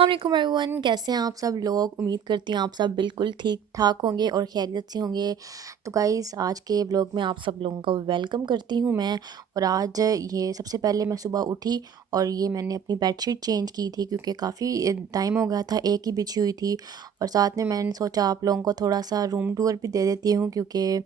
वालेकुम एवरीवन, कैसे हैं आप सब लोग। उम्मीद करती हूँ आप सब बिल्कुल ठीक ठाक होंगे और खैरियत से होंगे। तो गाइस, आज के ब्लॉग में आप सब लोगों का वेलकम करती हूँ मैं। और आज ये सबसे पहले मैं सुबह उठी और ये मैंने अपनी बेडशीट चेंज की थी क्योंकि काफ़ी टाइम हो गया था, एक ही बिछी हुई थी। और साथ में मैंने सोचा आप लोगों को थोड़ा सा रूम टूर भी दे देती हूँ क्योंकि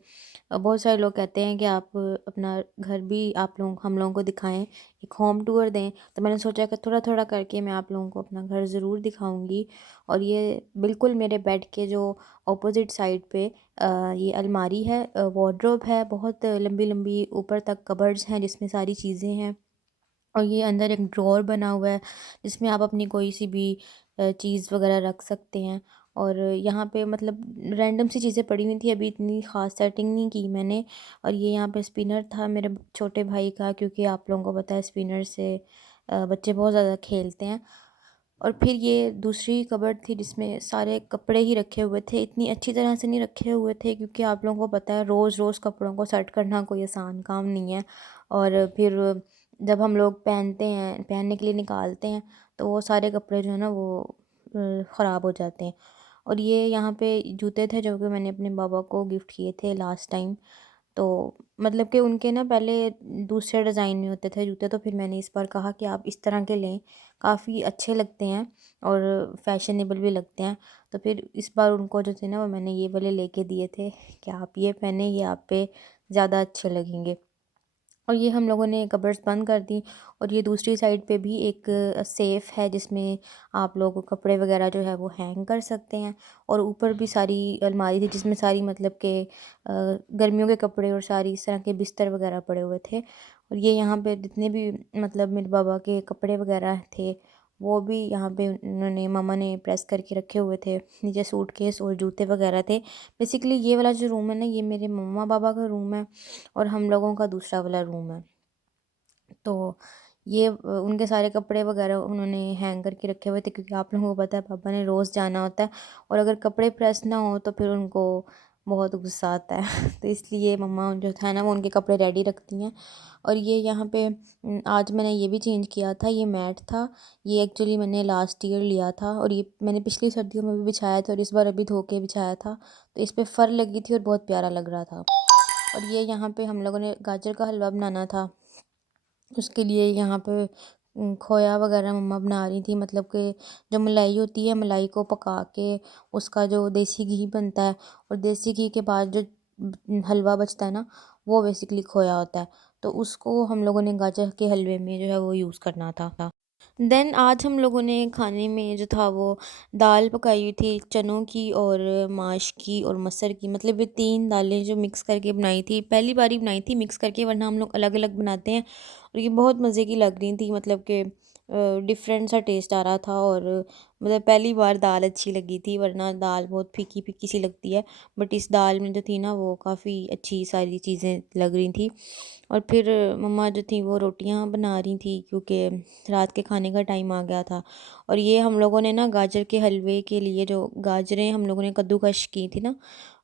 बहुत सारे लोग कहते हैं कि आप अपना घर भी आप लोग हम लोगों को दिखाएं, एक होम टूर दें। तो मैंने सोचा कि थोड़ा थोड़ा करके मैं आप लोगों को अपना घर ज़रूर दिखाऊंगी। और ये बिल्कुल मेरे बेड के जो ऑपोजिट साइड पे ये अलमारी है, वार्डरोब है, बहुत लंबी लंबी ऊपर तक कबर्ड्स हैं जिसमें सारी चीज़ें हैं। और ये अंदर एक ड्रॉअर बना हुआ है जिसमें आप अपनी कोई सी भी चीज़ वगैरह रख सकते हैं। और यहाँ पे मतलब रैंडम सी चीज़ें पड़ी हुई थी, अभी इतनी ख़ास सेटिंग नहीं की मैंने। और ये यहाँ पे स्पिनर था मेरे छोटे भाई का, क्योंकि आप लोगों को पता है स्पिनर से बच्चे बहुत ज़्यादा खेलते हैं। और फिर ये दूसरी कबर्ड थी जिसमें सारे कपड़े ही रखे हुए थे, इतनी अच्छी तरह से नहीं रखे हुए थे क्योंकि आप लोगों को पता है रोज़ रोज़ कपड़ों को सेट करना कोई आसान काम नहीं है। और फिर जब हम लोग पहनते हैं, पहनने के लिए निकालते हैं, तो वो सारे कपड़े जो है ना वो ख़राब हो जाते हैं। और ये यहाँ पे जूते थे जो कि मैंने अपने बाबा को गिफ्ट किए थे लास्ट टाइम। तो मतलब कि उनके ना पहले दूसरे डिज़ाइन में होते थे जूते, तो फिर मैंने इस बार कहा कि आप इस तरह के लें, काफ़ी अच्छे लगते हैं और फैशनेबल भी लगते हैं। तो फिर इस बार उनको जो थे ना वो मैंने ये वाले लेके दिए थे कि आप ये पहने, ये आप पे ज़्यादा अच्छे लगेंगे। और ये हम लोगों ने कबर्ड्स बंद कर दी। और ये दूसरी साइड पे भी एक सेफ़ है जिसमें आप लोग कपड़े वगैरह जो है वो हैंग कर सकते हैं। और ऊपर भी सारी अलमारी थी जिसमें सारी मतलब के गर्मियों के कपड़े और सारी इस तरह के बिस्तर वगैरह पड़े हुए थे। और ये यहाँ पे जितने भी मतलब मेरे बाबा के कपड़े वगैरह थे वो भी यहाँ पे उन्होंने मम्मा ने प्रेस करके रखे हुए थे। नीचे सूटकेस और जूते वगैरह थे। बेसिकली ये वाला जो रूम है ना, ये मेरे मम्मा पापा का रूम है और हम लोगों का दूसरा वाला रूम है। तो ये उनके सारे कपड़े वगैरह उन्होंने हैंग करके रखे हुए थे क्योंकि आप लोगों को पता है पापा ने रोज़ जाना होता है। और अगर कपड़े प्रेस ना हो तो फिर उनको बहुत गुस्सा आता है तो इसलिए मम्मा जो था ना वो उनके कपड़े रेडी रखती हैं। और ये यहाँ पे आज मैंने ये भी चेंज किया था, ये मैट था। ये एक्चुअली मैंने लास्ट ईयर लिया था और ये मैंने पिछली सर्दियों में भी बिछाया था और इस बार अभी धो के बिछाया था। तो इस पे फ़र लगी थी और बहुत प्यारा लग रहा था। और ये यहाँ पे हम लोगों ने गाजर का हलवा बनाना था, उसके लिए यहाँ पे खोया वगैरह मम्मा बना रही थी। मतलब कि जो मलाई होती है, मलाई को पका के उसका जो देसी घी बनता है, और देसी घी के बाद जो हलवा बचता है ना, वो बेसिकली खोया होता है। तो उसको हम लोगों ने गाजर के हलवे में जो है वो यूज़ करना था। देन आज हम लोगों ने खाने में जो था वो दाल पकाई हुई थी, चनों की और माश की और मटर की। मतलब ये 3 दालें जो मिक्स करके बनाई थी, पहली बार ही बनाई थी मिक्स करके, वरना हम लोग अलग-अलग बनाते हैं। और ये बहुत मज़े की लग रही थी, मतलब कि डिफरेंट सा टेस्ट आ रहा था। और मतलब पहली बार दाल अच्छी लगी थी, वरना दाल बहुत फीकी-फीकी सी लगती है। बट इस दाल में जो थी ना वो काफ़ी अच्छी सारी चीज़ें लग रही थी। और फिर मम्मा जो थी वो रोटियां बना रही थी क्योंकि रात के खाने का टाइम आ गया था। और ये हम लोगों ने ना गाजर के हलवे के लिए जो गाजरें हम लोगों ने कद्दूकश की थी ना,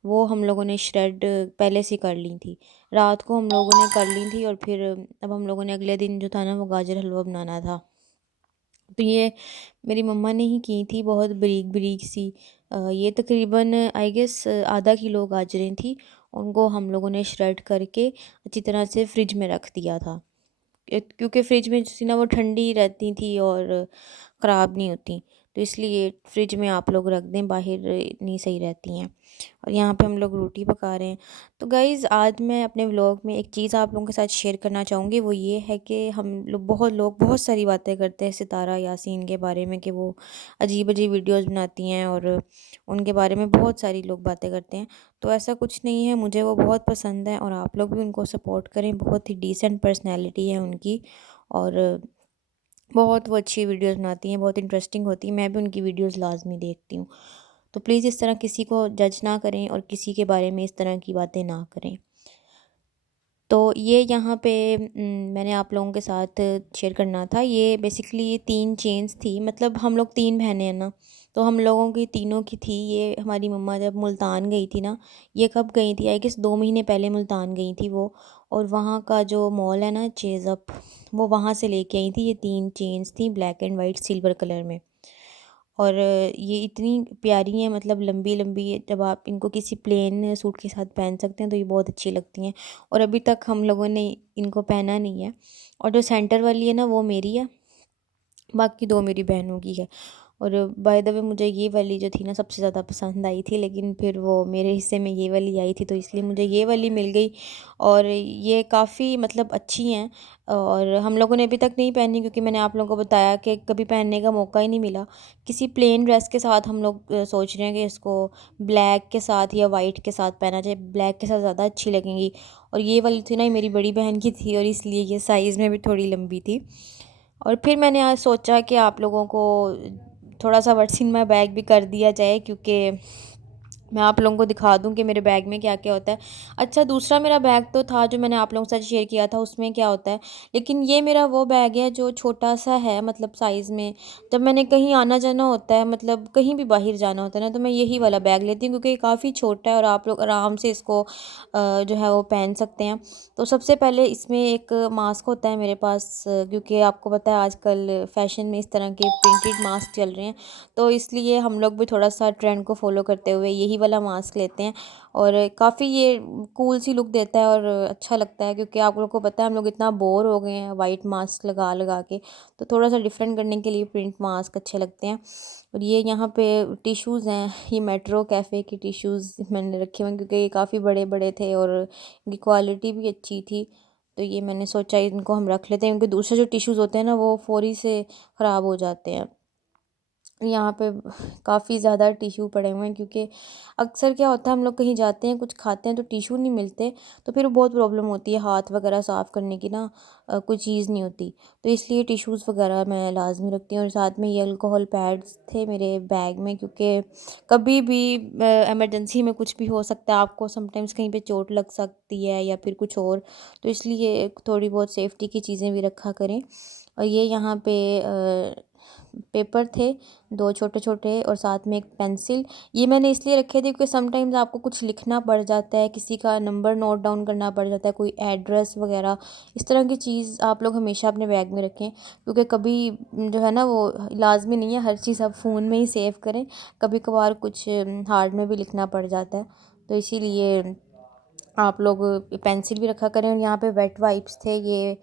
वो हम लोगों ने श्रेड पहले से कर ली थी, रात को हम लोगों ने कर ली थी। और फिर अब हम लोगों ने अगले दिन जो था ना वो गाजर हलवा बनाना था। तो ये मेरी मम्मा ने ही की थी, बहुत बारीक बारीक सी। ये तकरीबन आई गेस आधा किलो गाजरें थी। उनको हम लोगों ने श्रेड करके अच्छी तरह से फ्रिज में रख दिया था। क्योंकि फ्रिज में जो थी ना वो ठंडी रहती थी और ख़राब नहीं होती। तो इसलिए फ्रिज में आप लोग रख दें, बाहर नहीं सही रहती हैं। और यहाँ पे हम लोग रोटी पका रहे हैं। तो गाइज़, आज मैं अपने व्लॉग में एक चीज़ आप लोगों के साथ शेयर करना चाहूँगी, वो ये है कि हम लोग बहुत सारी बातें करते हैं सितारा यासीन के बारे में कि वो अजीब अजीब वीडियोस बनाती हैं और उनके बारे में बहुत सारी लोग बातें करते हैं। तो ऐसा कुछ नहीं है, मुझे वो बहुत पसंद है और आप लोग भी उनको सपोर्ट करें। बहुत ही डिसेंट पर्सनैलिटी है उनकी और बहुत वो अच्छी वीडियोस बनाती हैं, बहुत इंटरेस्टिंग होती है। मैं भी उनकी वीडियोस लाज़मी देखती हूँ। तो प्लीज़ इस तरह किसी को जज ना करें और किसी के बारे में इस तरह की बातें ना करें। तो ये यहाँ पे मैंने आप लोगों के साथ शेयर करना था। ये बेसिकली ये 3 चेन्स थी, मतलब हम लोग 3 बहनें हैं ना, तो हम लोगों की तीनों की थी। ये हमारी मम्मा जब मुल्तान गई थी ना, ये कब गई थी, आई गेस 2 महीने पहले मुल्तान गई थी वो। और वहाँ का जो मॉल है ना चेज़अप, वो वहाँ से लेके आई थी। ये 3 चेन्स थी, black and white silver colour में। और ये इतनी प्यारी हैं, मतलब लंबी लंबी, जब आप इनको किसी प्लेन सूट के साथ पहन सकते हैं तो ये बहुत अच्छी लगती हैं। और अभी तक हम लोगों ने इनको पहना नहीं है। और जो सेंटर वाली है ना वो मेरी है, बाकी दो मेरी बहनों की है। और बाय द वे मुझे ये वाली जो थी ना सबसे ज़्यादा पसंद आई थी, लेकिन फिर वो मेरे हिस्से में ये वाली आई थी तो इसलिए मुझे ये वाली मिल गई। और ये काफ़ी मतलब अच्छी हैं। और हम लोगों ने अभी तक नहीं पहनी क्योंकि मैंने आप लोगों को बताया कि कभी पहनने का मौका ही नहीं मिला। किसी प्लेन ड्रेस के साथ हम लोग सोच रहे हैं कि इसको ब्लैक के साथ या वाइट के साथ पहना जाए, ब्लैक के साथ ज़्यादा अच्छी लगेंगी। और ये वाली थी ना ये मेरी बड़ी बहन की थी और इसलिए ये साइज़ में भी थोड़ी लंबी थी। और फिर मैंने आज सोचा कि आप लोगों को थोड़ा सा व्हाट्स इन माय बैग भी कर दिया जाए, क्योंकि मैं आप लोगों को दिखा दूं कि मेरे बैग में क्या क्या होता है। अच्छा, दूसरा मेरा बैग तो था जो मैंने आप लोगों के साथ शेयर किया था, उसमें क्या होता है, लेकिन ये मेरा वो बैग है जो छोटा सा है, मतलब साइज़ में। जब मैंने कहीं आना जाना होता है, मतलब कहीं भी बाहर जाना होता है ना, तो मैं यही वाला बैग लेती हूँ क्योंकि ये काफ़ी छोटा है और आप लोग आराम से इसको जो है वो पहन सकते हैं। तो सबसे पहले इसमें एक मास्क होता है मेरे पास, क्योंकि आपको पता है आजकल फ़ैशन में इस तरह के प्रिंटेड मास्क चल रहे हैं। तो इसलिए हम लोग भी थोड़ा सा ट्रेंड को फॉलो करते हुए यही वाला मास्क लेते हैं। और काफ़ी ये कूल सी लुक देता है और अच्छा लगता है, क्योंकि आप लोगों को पता है हम लोग इतना बोर हो गए हैं वाइट मास्क लगा लगा के। तो थोड़ा सा डिफरेंट करने के लिए प्रिंट मास्क अच्छे लगते हैं। और ये यहाँ पे टिश्यूज़ हैं, ये मेट्रो कैफ़े के टिश्यूज़ मैंने रखे हुए हैं क्योंकि ये काफ़ी बड़े बड़े थे और इनकी क्वालिटी भी अच्छी थी। तो ये मैंने सोचा इनको हम रख लेते हैं, क्योंकि दूसरे जो टिश्यूज़ होते हैं ना वो फ़ौरी से ख़राब हो जाते हैं। यहाँ पे काफ़ी ज़्यादा टिश्यू पड़े हुए हैं, क्योंकि अक्सर क्या होता है हम लोग कहीं जाते हैं कुछ खाते हैं तो टिश्यू नहीं मिलते। तो फिर बहुत प्रॉब्लम होती है हाथ वगैरह साफ़ करने की ना, कोई चीज़ नहीं होती। तो इसलिए टिश्यूज़ वगैरह मैं लाजमी रखती हूँ। और साथ में ये अल्कोहल पैड्स थे मेरे बैग में, क्योंकि कभी भी इमरजेंसी में कुछ भी हो सकता है, आपको समटाइम्स कहीं पे चोट लग सकती है या फिर कुछ और। तो इसलिए थोड़ी बहुत सेफ्टी की चीज़ें भी रखा करें। और ये यहाँ पे पेपर थे, 2 छोटे-छोटे और साथ में एक पेंसिल। ये मैंने इसलिए रखे थे क्योंकि समटाइम्स आपको कुछ लिखना पड़ जाता है, किसी का नंबर नोट डाउन करना पड़ जाता है, कोई एड्रेस वगैरह। इस तरह की चीज़ आप लोग हमेशा अपने बैग में रखें, क्योंकि कभी जो है ना वो लाज़मी नहीं है हर चीज़ आप फ़ोन में ही सेव करें। कभी-कभार कुछ हार्ड में भी लिखना पड़ जाता है। तो इसीलिए आप लोग पेंसिल भी रखा करें। और यहाँ पे वेट वाइप्स थे ये।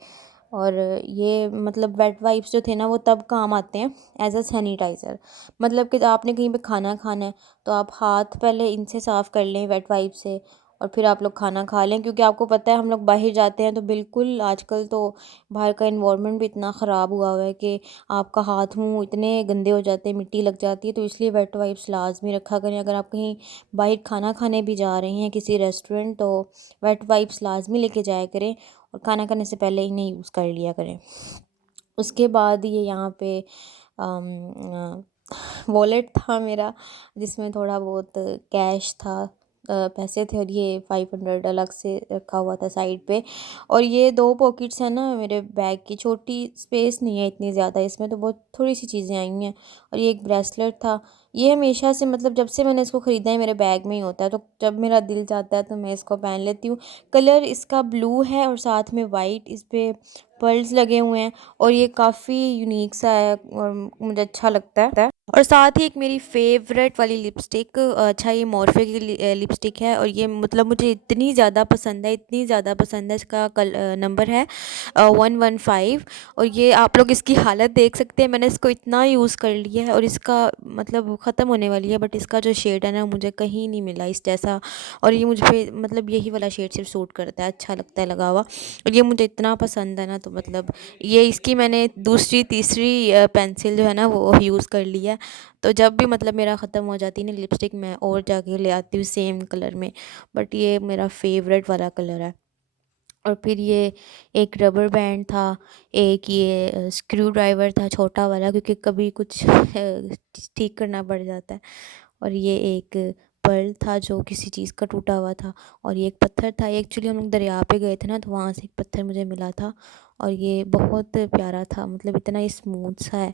और ये मतलब वेट वाइप्स जो थे ना वो तब काम आते हैं एज अ सैनिटाइज़र। मतलब कि आपने कहीं पे खाना खाना है तो आप हाथ पहले इनसे साफ़ कर लें वेट वाइप से, और फिर आप लोग खाना खा लें। क्योंकि आपको पता है हम लोग बाहर जाते हैं तो बिल्कुल आजकल तो बाहर का इन्वायरमेंट भी इतना ख़राब हुआ हुआ है कि आपका हाथ मुंह इतने गंदे हो जाते हैं, मिट्टी लग जाती है। तो इसलिए वेट वाइप्स लाजमी रखा करें। अगर आप कहीं बाहर खाना खाने भी जा रहे हैं किसी रेस्टोरेंट, तो वेट वाइप्स लाजमी लेके जाया करें और खाना खाने से पहले इन्हें यूज़ कर लिया करें। उसके बाद ये यहाँ पे वॉलेट था मेरा, जिसमें थोड़ा बहुत कैश था, पैसे थे। और ये 500 अलग से रखा हुआ था साइड पे। और ये 2 पॉकेट्स हैं ना मेरे बैग की, छोटी स्पेस नहीं है इतनी ज़्यादा इसमें, तो बहुत थोड़ी सी चीज़ें आई हैं। और ये एक ब्रेसलेट था। ये हमेशा से मतलब जब से मैंने इसको ख़रीदा है मेरे बैग में ही होता है, तो जब मेरा दिल चाहता है तो मैं इसको पहन लेती हूँ। कलर इसका ब्लू है और साथ में वाइट इस पे पर्ल्स लगे हुए हैं। और ये काफ़ी यूनिक सा है और मुझे अच्छा लगता है। और साथ ही एक मेरी फेवरेट वाली लिपस्टिक, अच्छा ये मॉर्फे की लिपस्टिक है। और ये मतलब मुझे इतनी ज़्यादा पसंद है, इतनी ज़्यादा पसंद है। इसका नंबर है 115। और ये आप लोग इसकी हालत देख सकते हैं, मैंने इसको इतना यूज़ कर लिया है और इसका मतलब ख़त्म होने वाली है, बट इसका जो शेड है ना मुझे कहीं नहीं मिला इस जैसा। और ये मुझ पे मतलब यही वाला शेड सिर्फ सूट करता है, अच्छा लगता है लगा हुआ। और ये मुझे इतना पसंद है ना, तो मतलब ये इसकी मैंने दूसरी तीसरी पेंसिल जो है ना वो यूज़ कर ली है। तो जब भी मतलब मेरा ख़त्म हो जाती है ना लिपस्टिक, मैं और जाके ले आती हूँ सेम कलर में। बट ये मेरा फेवरेट वाला कलर है। और फिर ये एक रबर बैंड था, एक ये स्क्रू ड्राइवर था छोटा वाला, क्योंकि कभी कुछ ठीक करना पड़ जाता है। और ये एक पर्ल था जो किसी चीज़ का टूटा हुआ था। और ये एक पत्थर था, ये एक्चुअली हम लोग दरिया पे गए थे ना, तो वहाँ से एक पत्थर मुझे मिला था। और ये बहुत प्यारा था, मतलब इतना ही स्मूथ सा है।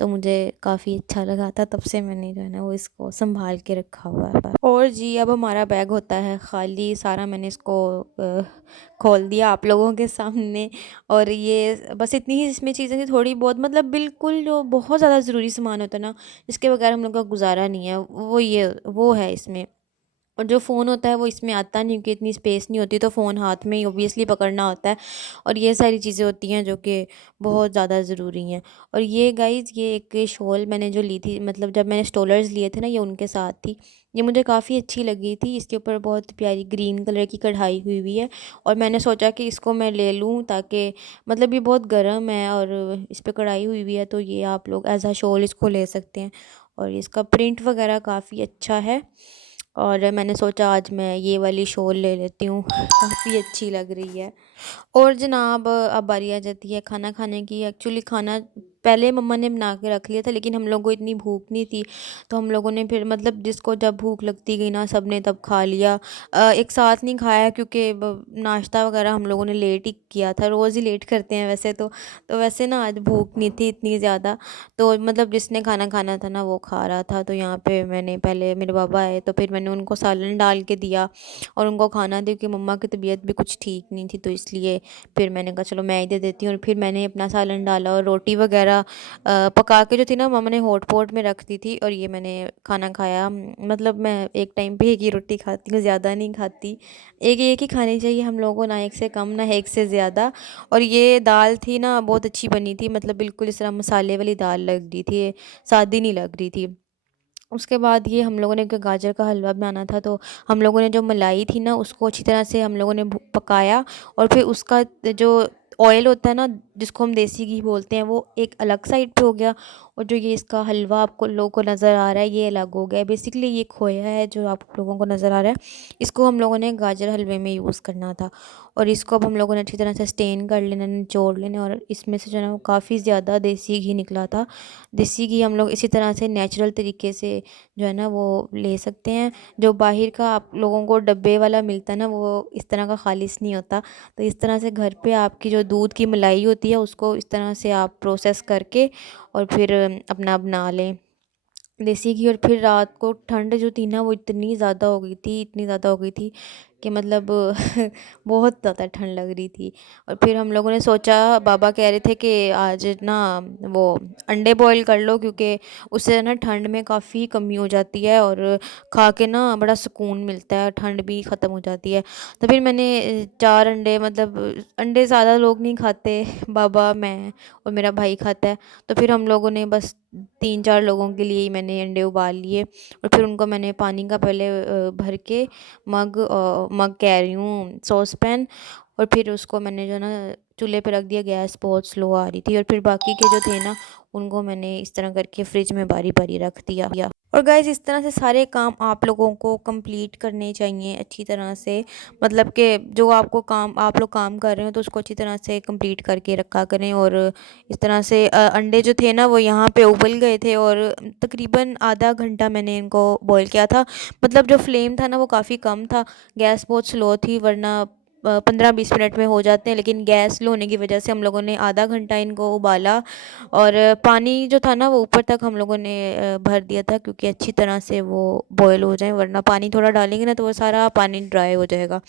तो मुझे काफ़ी अच्छा लगा था, तब से मैंने जो है ना वो इसको सँभाल के रखा हुआ है। और जी अब हमारा बैग होता है खाली सारा, मैंने इसको खोल दिया आप लोगों के सामने। और ये बस इतनी ही इसमें चीज़ें थी थोड़ी बहुत, मतलब बिल्कुल जो बहुत ज़्यादा ज़रूरी सामान होता है ना, इसके बगैर हम लोग का गुजारा नहीं है, वो है इसमें। और जो फ़ोन होता है वो इसमें आता नहीं, क्योंकि इतनी स्पेस नहीं होती, तो फ़ोन हाथ में ही ऑब्वियसली पकड़ना होता है। और ये सारी चीज़ें होती हैं जो कि बहुत ज़्यादा ज़रूरी हैं। और ये गाइज़ ये एक शॉल मैंने जो ली थी, मतलब जब मैंने स्टोलर्स लिए थे ना, ये उनके साथ थी। ये मुझे काफ़ी अच्छी लगी थी, इसके ऊपर बहुत प्यारी ग्रीन कलर की कढ़ाई हुई हुई है। और मैंने सोचा कि इसको मैं ले लूँ, ताकि मतलब ये बहुत गर्म है और इस पे कढ़ाई हुई हुई है, तो ये आप लोग एज़ अ शॉल इसको ले सकते हैं। और इसका प्रिंट वगैरह काफ़ी अच्छा है। और मैंने सोचा आज मैं ये वाली शॉल ले लेती हूँ, काफ़ी अच्छी लग रही है। और जनाब अब बारी आ जाती है खाना खाने की। एक्चुअली खाना पहले मम्मा ने बना के रख लिया था, लेकिन हम लोगों को इतनी भूख नहीं थी, तो हम लोगों ने फिर मतलब जिसको जब भूख लगती गई ना, सब ने तब खा लिया। एक साथ नहीं खाया, क्योंकि नाश्ता वगैरह हम लोगों ने लेट ही किया था, रोज़ ही लेट करते हैं वैसे तो वैसे ना आज भूख नहीं थी इतनी ज़्यादा। तो मतलब जिसने खाना खाना था ना वो खा रहा था। तो यहाँ पे मैंने पहले मेरे बाबा आए, तो फिर मैंने उनको सालन डाल के दिया और उनको खाना दी, क्योंकि मम्मा की तबीयत भी कुछ ठीक नहीं थी, तो इसलिए फिर मैंने कहा चलो मैं ही दे देती हूँ। और फिर मैंने अपना सालन डाला और रोटी वगैरह पका के जो थी ना मम्मा ने हॉट पॉट में रख दी थी, और ये मैंने खाना खाया। मतलब मैं एक टाइम पे एक ही रोटी खाती हूँ, ज़्यादा नहीं खाती। एक एक ही खानी चाहिए हम लोगों को, ना एक से कम ना एक से ज़्यादा। और ये दाल थी ना बहुत अच्छी बनी थी, मतलब बिल्कुल इस तरह मसाले वाली दाल लग रही थी, सादी नहीं लग रही थी। उसके बाद ये हम लोगों ने एक गाजर का हलवा बनाना था, तो हम लोगों ने जो मलाई थी ना उसको अच्छी तरह से हम लोगों ने पकाया। और फिर उसका जो ऑयल होता है ना, जिसको हम देसी घी बोलते हैं, वो एक अलग साइड पे हो गया। और जो ये इसका हलवा आपको लोगों को नज़र आ रहा है ये अलग हो गया है। बेसिकली ये खोया है जो आप लोगों को नज़र आ रहा है, इसको हम लोगों ने गाजर हलवे में यूज़ करना था। और इसको अब हम लोगों ने अच्छी तरह से स्टेन कर लेना, निचोड़ लेना। और इसमें से जो है ना वो काफ़ी ज़्यादा देसी घी निकला था। देसी घी हम लोग इसी तरह से नेचुरल तरीके से जो है ना वो ले सकते हैं। जो बाहर का आप लोगों को डब्बे वाला मिलता है ना, वो इस तरह का खालिश नहीं होता। तो इस तरह से घर पे आपकी जो दूध की मलाई होती है उसको इस तरह से आप प्रोसेस करके और फिर अपना बना लें देसी घी। और फिर रात को ठंड जो थी ना वो इतनी ज़्यादा हो गई थी, इतनी ज़्यादा हो गई थी कि मतलब बहुत ज़्यादा ठंड लग रही थी। और फिर हम लोगों ने सोचा, बाबा कह रहे थे कि आज ना वो अंडे बॉईल कर लो, क्योंकि उससे ना ठंड में काफ़ी कमी हो जाती है और खा के ना बड़ा सुकून मिलता है, ठंड भी ख़त्म हो जाती है। तो फिर मैंने 4 अंडे, मतलब अंडे ज़्यादा लोग नहीं खाते, बाबा मैं और मेरा भाई खाता है। तो फिर हम लोगों ने बस 3-4 लोगों के लिए ही मैंने अंडे उबाल लिए। और फिर उनको मैंने पानी का पहले भर के मग कह रही हूँ सॉस पैन। और फिर उसको मैंने जो ना चूल्हे पे रख दिया, गैस बहुत स्लो आ रही थी। और फिर बाकी के जो थे ना उनको मैंने इस तरह करके फ्रिज में बारी बारी रख दिया। और गाइस इस तरह से सारे काम आप लोगों को कंप्लीट करने चाहिए अच्छी तरह से, मतलब कि जो आपको काम आप लोग काम कर रहे हो तो उसको अच्छी तरह से कंप्लीट करके रखा करें। और इस तरह से अंडे जो थे ना वो यहाँ पे उबल गए थे, और तकरीबन आधा घंटा मैंने इनको बॉईल किया था। मतलब जो फ्लेम था ना वो काफ़ी कम था, गैस बहुत स्लो थी, वरना 15-20 मिनट में हो जाते हैं, लेकिन गैस स्लो होने की वजह से हम लोगों ने आधा घंटा इनको उबाला। और पानी जो था ना वो ऊपर तक हम लोगों ने भर दिया था, क्योंकि अच्छी तरह से वो बॉयल हो जाए, वरना पानी थोड़ा डालेंगे ना तो वो सारा पानी ड्राई हो जाएगा।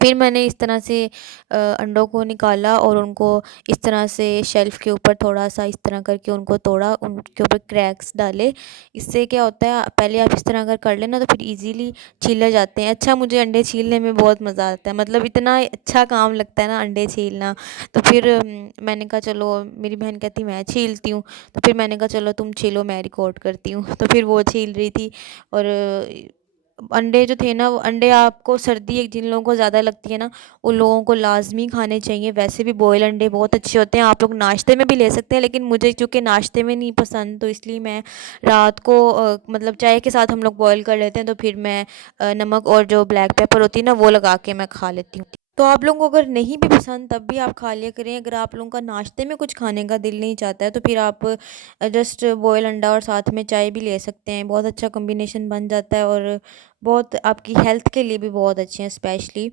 फिर मैंने इस तरह से अंडों को निकाला और उनको इस तरह से शेल्फ़ के ऊपर थोड़ा सा इस तरह करके उनको तोड़ा, उनके ऊपर क्रैक्स डाले। इससे क्या होता है, पहले आप इस तरह अगर कर लेना तो फिर इजीली छीले जाते हैं। अच्छा, मुझे अंडे छीलने में बहुत मज़ा आता है, मतलब इतना अच्छा काम लगता है ना अंडे छीलना। तो फिर मैंने कहा चलो, मेरी बहन कहती मैं छीलती हूँ, तो फिर मैंने कहा चलो तुम छीलो मैं रिकॉर्ड करती हूँ। तो फिर वो छील रही थी। और अंडे जो थे ना, वो अंडे आपको सर्दी जिन लोगों को ज़्यादा लगती है ना उन लोगों को लाजमी खाने चाहिए। वैसे भी बॉयल अंडे बहुत अच्छे होते हैं, आप लोग नाश्ते में भी ले सकते हैं, लेकिन मुझे चूँकि नाश्ते में नहीं पसंद, तो इसलिए मैं रात को मतलब चाय के साथ हम लोग बॉयल कर लेते हैं, तो फिर मैं नमक और जो ब्लैक पेपर होती है ना वो लगा के मैं खा लेती हूँ। तो आप लोगों को अगर नहीं भी पसंद तब भी आप खा लिया करें। अगर आप लोगों का नाश्ते में कुछ खाने का दिल नहीं चाहता है तो फिर आप जस्ट बॉयल अंडा और साथ में चाय भी ले सकते हैं, बहुत अच्छा कॉम्बिनेशन बन जाता है और बहुत आपकी हेल्थ के लिए भी बहुत अच्छे हैं स्पेशली।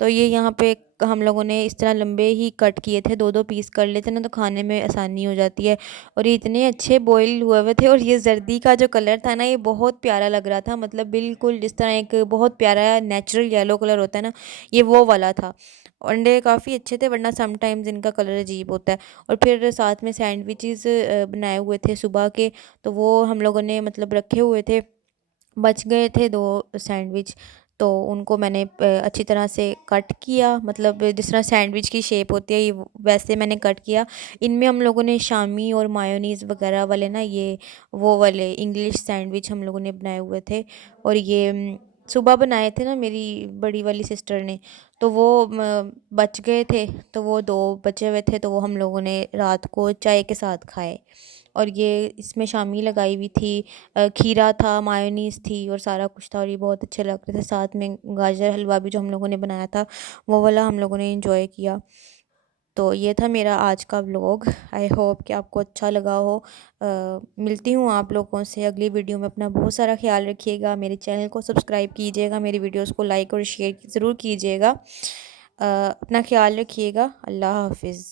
तो ये यहाँ पे हम लोगों ने इस तरह लंबे ही कट किए थे, 2-2 पीस कर लेते ना तो खाने में आसानी हो जाती है। और ये इतने अच्छे बॉईल हुए हुए थे, और ये जर्दी का जो कलर था ना, ये बहुत प्यारा लग रहा था, मतलब बिल्कुल जिस तरह एक बहुत प्यारा नेचुरल येलो कलर होता है ना, ये वो वाला था। अंडे काफ़ी अच्छे थे, वरना समटाइम्स इनका कलर अजीब होता है। और फिर साथ में सैंडविचेस बनाए हुए थे सुबह के, तो वो हम लोगों ने मतलब रखे हुए थे, बच गए थे 2 सैंडविच। तो उनको मैंने अच्छी तरह से कट किया, मतलब जिस तरह सैंडविच की शेप होती है ये वैसे मैंने कट किया। इनमें हम लोगों ने शामी और मायोनीज़ वगैरह वाले ना, ये वो वाले इंग्लिश सैंडविच हम लोगों ने बनाए हुए थे। और ये सुबह बनाए थे ना मेरी बड़ी वाली सिस्टर ने, तो वो बच गए थे, तो वो 2 बचे हुए थे, तो वो हम लोगों ने रात को चाय के साथ खाए। और ये इसमें शामी लगाई हुई थी, खीरा था, मायोनीज़ थी और सारा कुछ था, और ये बहुत अच्छे लग रहे थे। साथ में गाजर हलवा भी जो हम लोगों ने बनाया था, वो वाला हम लोगों ने एंजॉय किया। तो ये था मेरा आज का व्लॉग। आई होप कि आपको अच्छा लगा हो। मिलती हूँ आप लोगों से अगली वीडियो में। अपना बहुत सारा ख्याल रखिएगा, मेरे चैनल को सब्सक्राइब कीजिएगा, मेरी वीडियोस को लाइक और शेयर ज़रूर कीजिएगा। अपना ख्याल रखिएगा। अल्लाह हाफिज़।